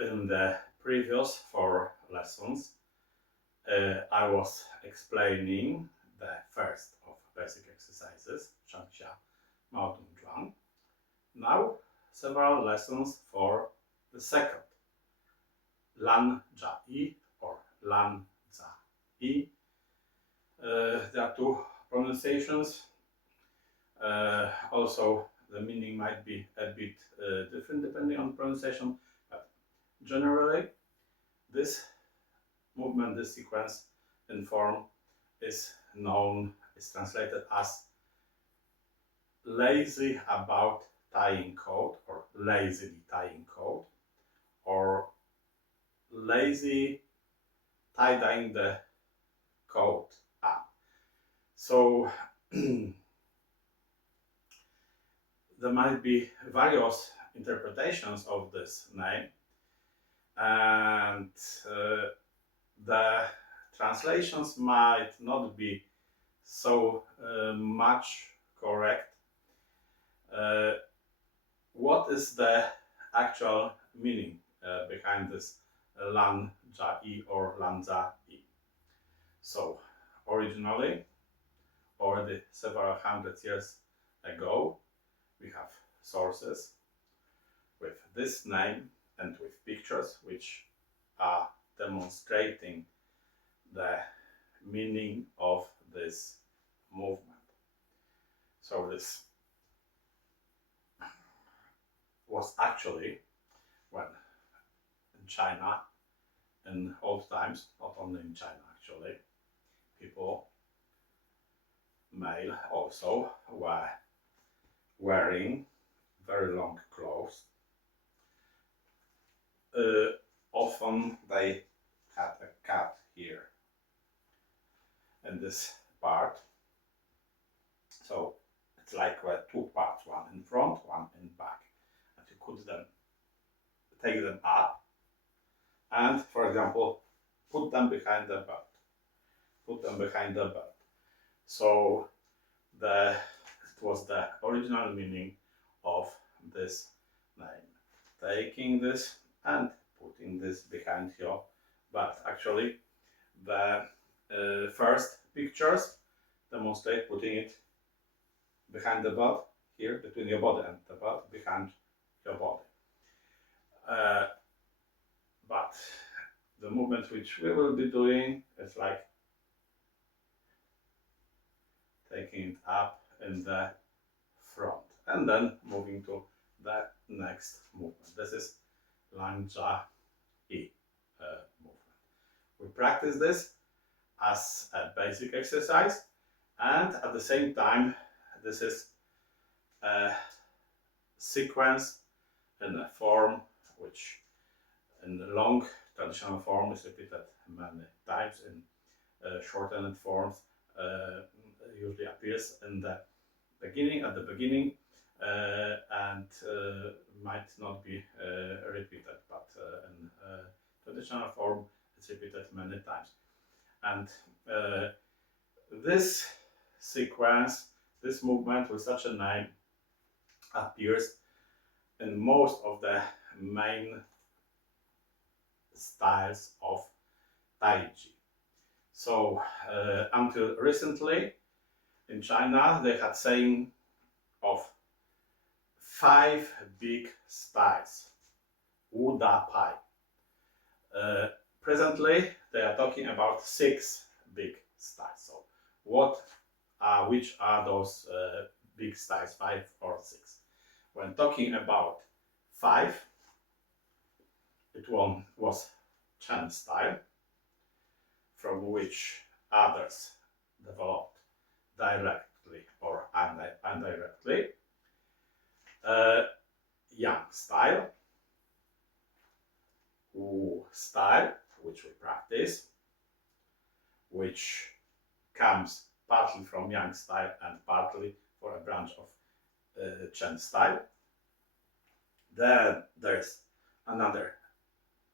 In the previous 4 lessons, I was explaining the first of basic exercises, Shangxia Maodongzhuang. Now, several lessons for the second, Lanzayi or Lanzayi. There are two pronunciations. Also, the meaning might be a bit different depending on pronunciation, but generally, this movement, this sequence in form is translated as lazy about tying coat or lazily tying coat or lazy tie-dyeing the coat up. So there might be various interpretations of this name, and the translations might not be so much correct. What is the actual meaning behind this Lanzayi or Lanzayi? So, originally, already several hundred years ago, we have sources with this name and with pictures which are demonstrating the meaning of this movement. So this was actually when in China, in old times, not only in China actually, people, male also, were wearing very long clothes. Often they had a cut here in this part. So it's like two parts, one in front, one in back. And you could then take them up and, for example, put them behind the belt. Put them behind the belt. So it was the original meaning of this name. Taking this and putting this behind your belt. Actually, the first pictures demonstrate putting it behind the belt, here between your body and the belt, behind your body. But the movement which we will be doing is like taking it up in the front and then moving to the next movement. This is Lanzayi movement. We practice this as a basic exercise, and at the same time this is a sequence in a form which in long traditional form is repeated many times. In shortened forms usually appears in the beginning, and might not be repeated, but in traditional form it's repeated many times. And this sequence, this movement with such a name, appears in most of the main styles of Taiji. So until recently in China they had saying of 5 big styles, Wu Da Pai. Presently they are talking about 6 big styles. So which are those big styles, 5 or 6? When talking about 5, it was Chen style, from which others developed directly or indirectly. Yang style, Wu style, which we practice, which comes partly from Yang style and partly for a branch of Chen style. Then there's another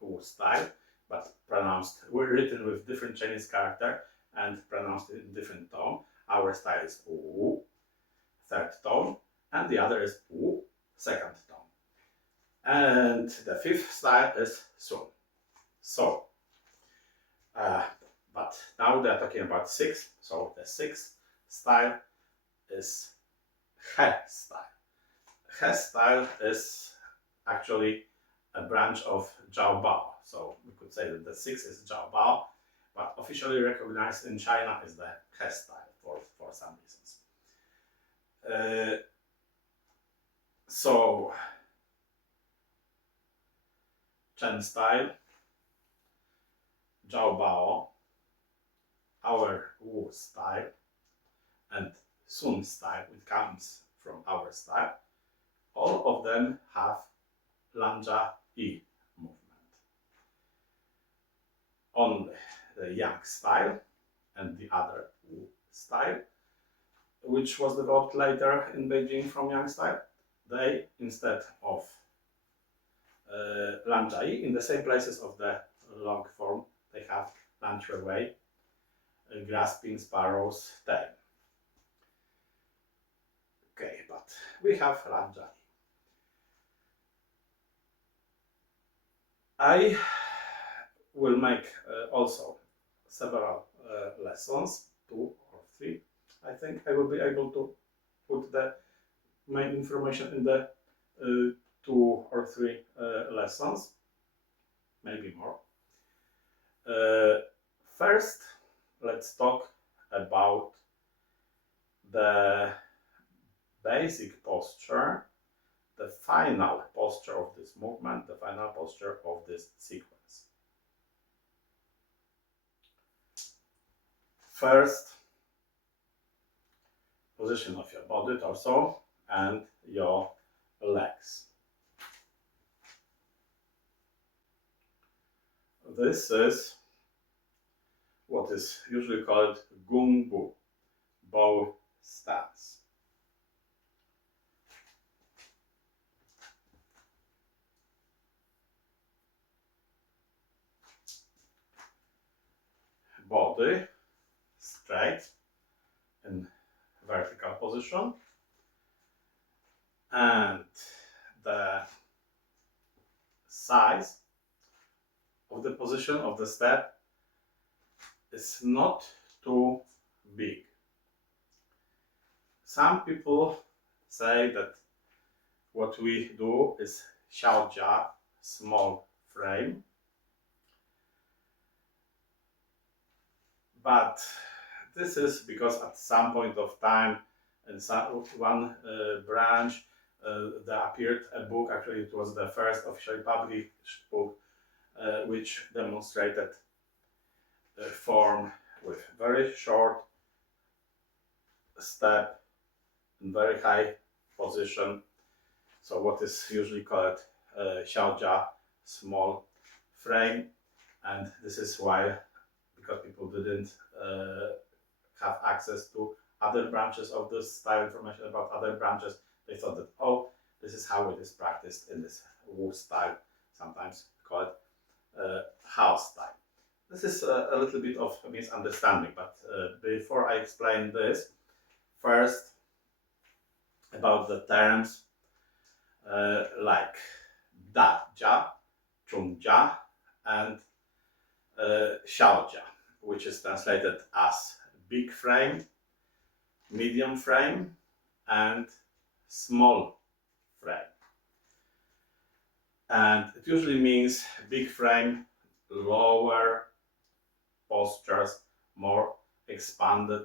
Wu style, but written with different Chinese character and pronounced in different tone. Our style is Wu, 3rd tone, and the other is Wu, 2nd tone. And the fifth style is Sun. So, uh, but now they're talking about six. So the sixth style is He style. He style is actually a branch of Jiao Bao. So we could say that the sixth is Jiao Bao, but officially recognized in China is the He style for some reasons. So Chen style, Jiao Bao, our Wu style, and Sun style, which comes from our style, all of them have Lanzayi movement. Only the Yang style and the other Wu style, which was developed later in Beijing from Yang style, they, instead of Lanzayi, in the same places of the long form, they have Lanzyi, grasping sparrow's tail. Okay, but we have Lanzayi. I will make also several lessons, 2 or 3. I think I will be able to put the main information in the 2 or 3 lessons, maybe more. First, let's talk about the basic posture, the final posture of this movement, the final posture of this sequence. First, position of your body, torso, and your legs. This is what is usually called gungbu, bow stance. Body straight in vertical position, and the size of the position of the step is not too big. Some people say that what we do is xiaojia, small frame, but this is because at some point of time in one branch there appeared a book, actually it was the first officially published book, which demonstrated a form with very short step in very high position. So what is usually called xiaojia, small frame, and this is why, because people didn't have access to other branches of this style, information about other branches, they thought that, oh, this is how it is practiced in this Wu style, sometimes called house style. This is a little bit of a misunderstanding, but before I explain this, first about the terms like da-jia, chung-jia, and xiao-jia, which is translated as big frame, medium frame, and small frame. And it usually means big frame, lower postures, more expanded,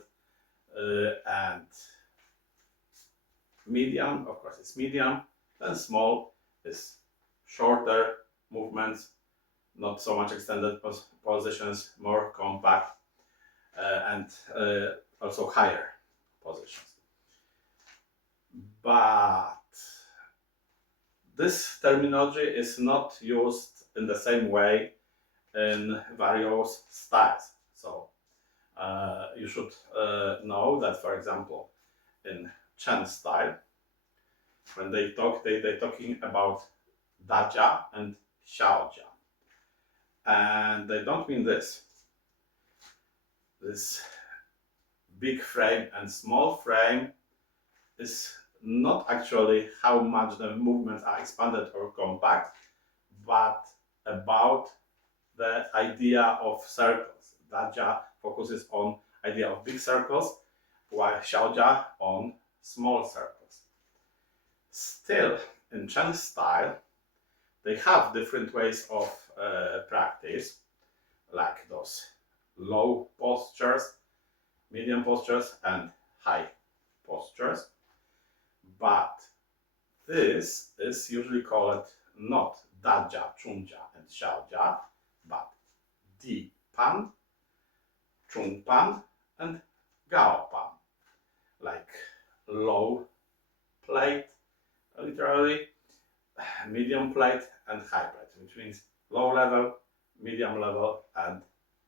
and medium, of course it's medium, and small is shorter movements, not so much extended positions, more compact, and also higher positions. But this terminology is not used in the same way in various styles. So you should know that, for example, in Chen style, when they talk, they're talking about da-jia and xiao-jia. And they don't mean this. This big frame and small frame is not actually how much the movements are expanded or compact, but about the idea of circles. Dajia focuses on idea of big circles, while Xiaojia on small circles. Still, in Chen style, they have different ways of practice, like those low postures, medium postures, and high postures. But this is usually called not Dajia, Chungjia, and Xiaojia, but Di Pan, Chung Pan, and Gao Pan, like low plate, literally, medium plate, and high plate, which means low level, medium level, and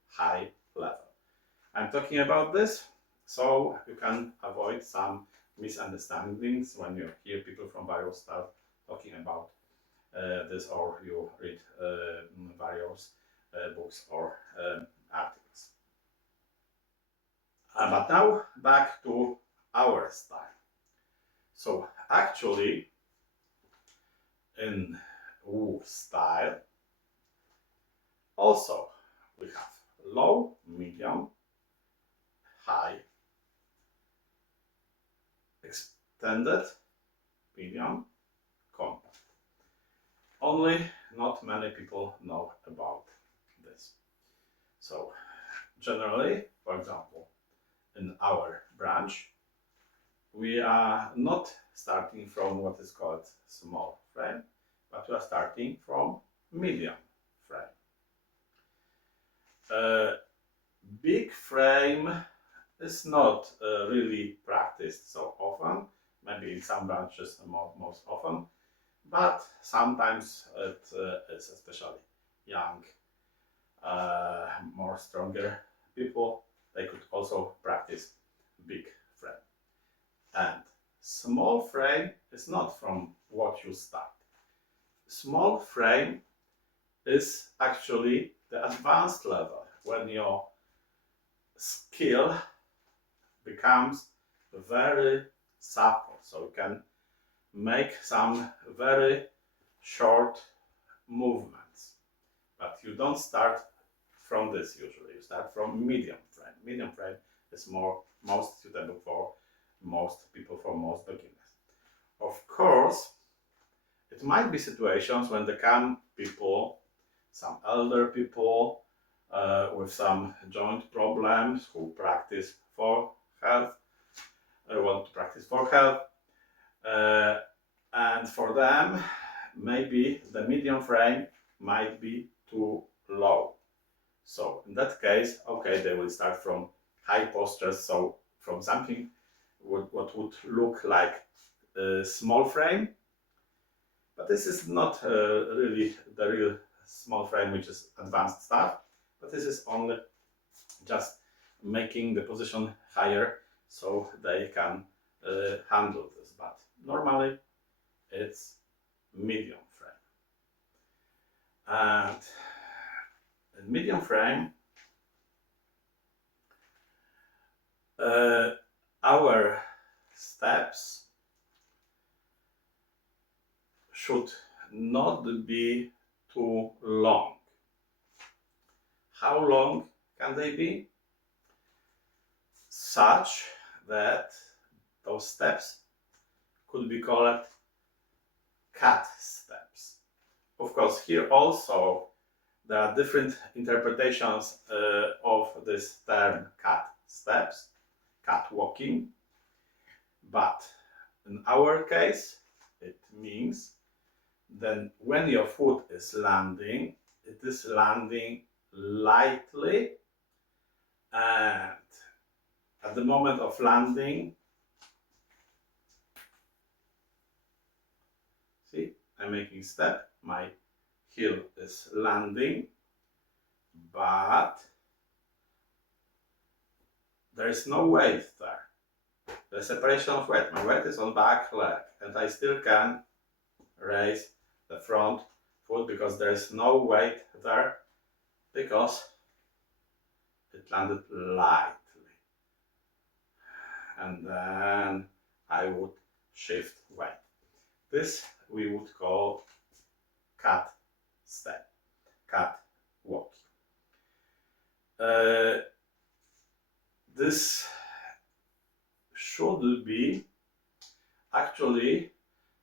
high level. I'm talking about this so you can avoid some misunderstandings when you hear people from various styles talking about this, or you read various books or articles. But now back to our style. So actually, in Wu style, also we have low, medium, high, extended, medium, compact. Only not many people know about this. So generally, for example, in our branch, we are not starting from what is called small frame, but we are starting from medium frame. Big frame is not really practiced so often, maybe in some branches most often, but sometimes it is, especially young, more stronger people, they could also practice big frame. And small frame is not from what you start. Small frame is actually the advanced level, when your skill becomes very supple, so you can make some very short movements. But you don't start from this usually, you start from medium frame. Medium frame is most suitable for most people, for most beginners. Of course, it might be situations when there come people, some elder people with some joint problems, who practice for health, want to practice for health, and for them maybe the medium frame might be too low. So in that case, okay, they will start from high postures, so from something what would look like a small frame, but this is not really the real small frame, which is advanced stuff, but this is only just making the position higher so they can handle this. But normally it's medium frame. And in medium frame, our steps should not be too long. How long can they be? Such that those steps could be called cat steps. Of course, here also there are different interpretations of this term cat steps, cat walking, but in our case it means that when your foot is landing, it is landing lightly, and at the moment of landing, see, I'm making step, my heel is landing, but there is no weight there. The separation of weight, my weight is on back leg, and I still can raise the front foot because there is no weight there, because it landed lightly. And then I would shift way. This we would call cat step, cat walk. This should be actually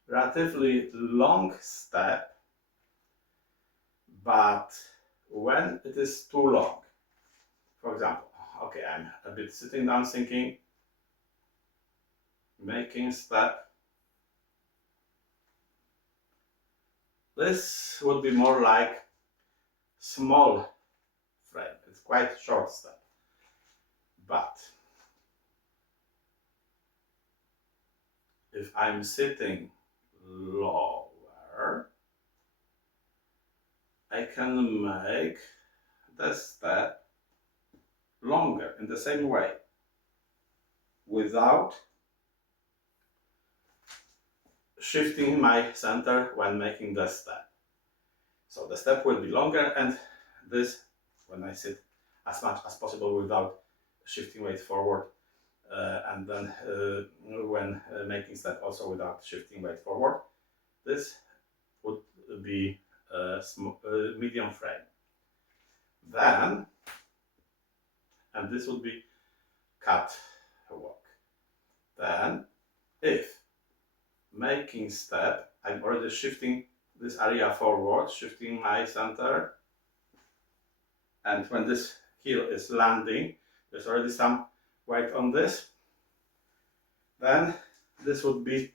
relatively long step, but when it is too long, for example, okay, I'm a bit sitting down thinking, making step. This would be more like small frame. It's quite short step. But if I'm sitting lower, I can make the step longer in the same way without shifting my center when making the step. So the step will be longer, and this, when I sit as much as possible without shifting weight forward, and then when making step also without shifting weight forward, this would be a medium frame. Then, and this would be cat walk. Then, if making step, I'm already shifting this area forward, shifting my center, and when this heel is landing, there's already some weight on this, then this would be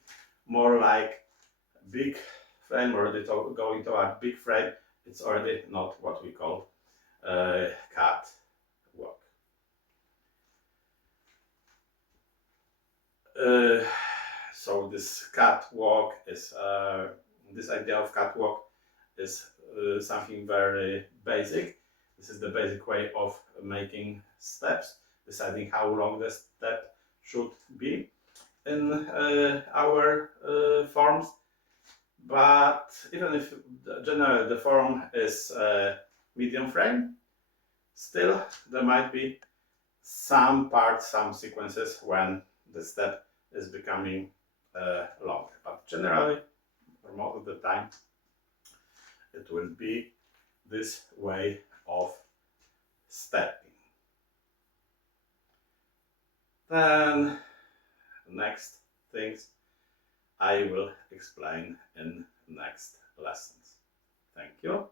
more like big frame, already going to a big frame. It's already not what we call cat walk. So this catwalk is this idea of catwalk is something very basic. This is the basic way of making steps, deciding how long the step should be in our forms. But even if generally the form is medium frame, still there might be some parts, some sequences when the step is becoming longer. But generally, for most of the time, it will be this way of stepping. Then next things I will explain in next lessons. Thank you.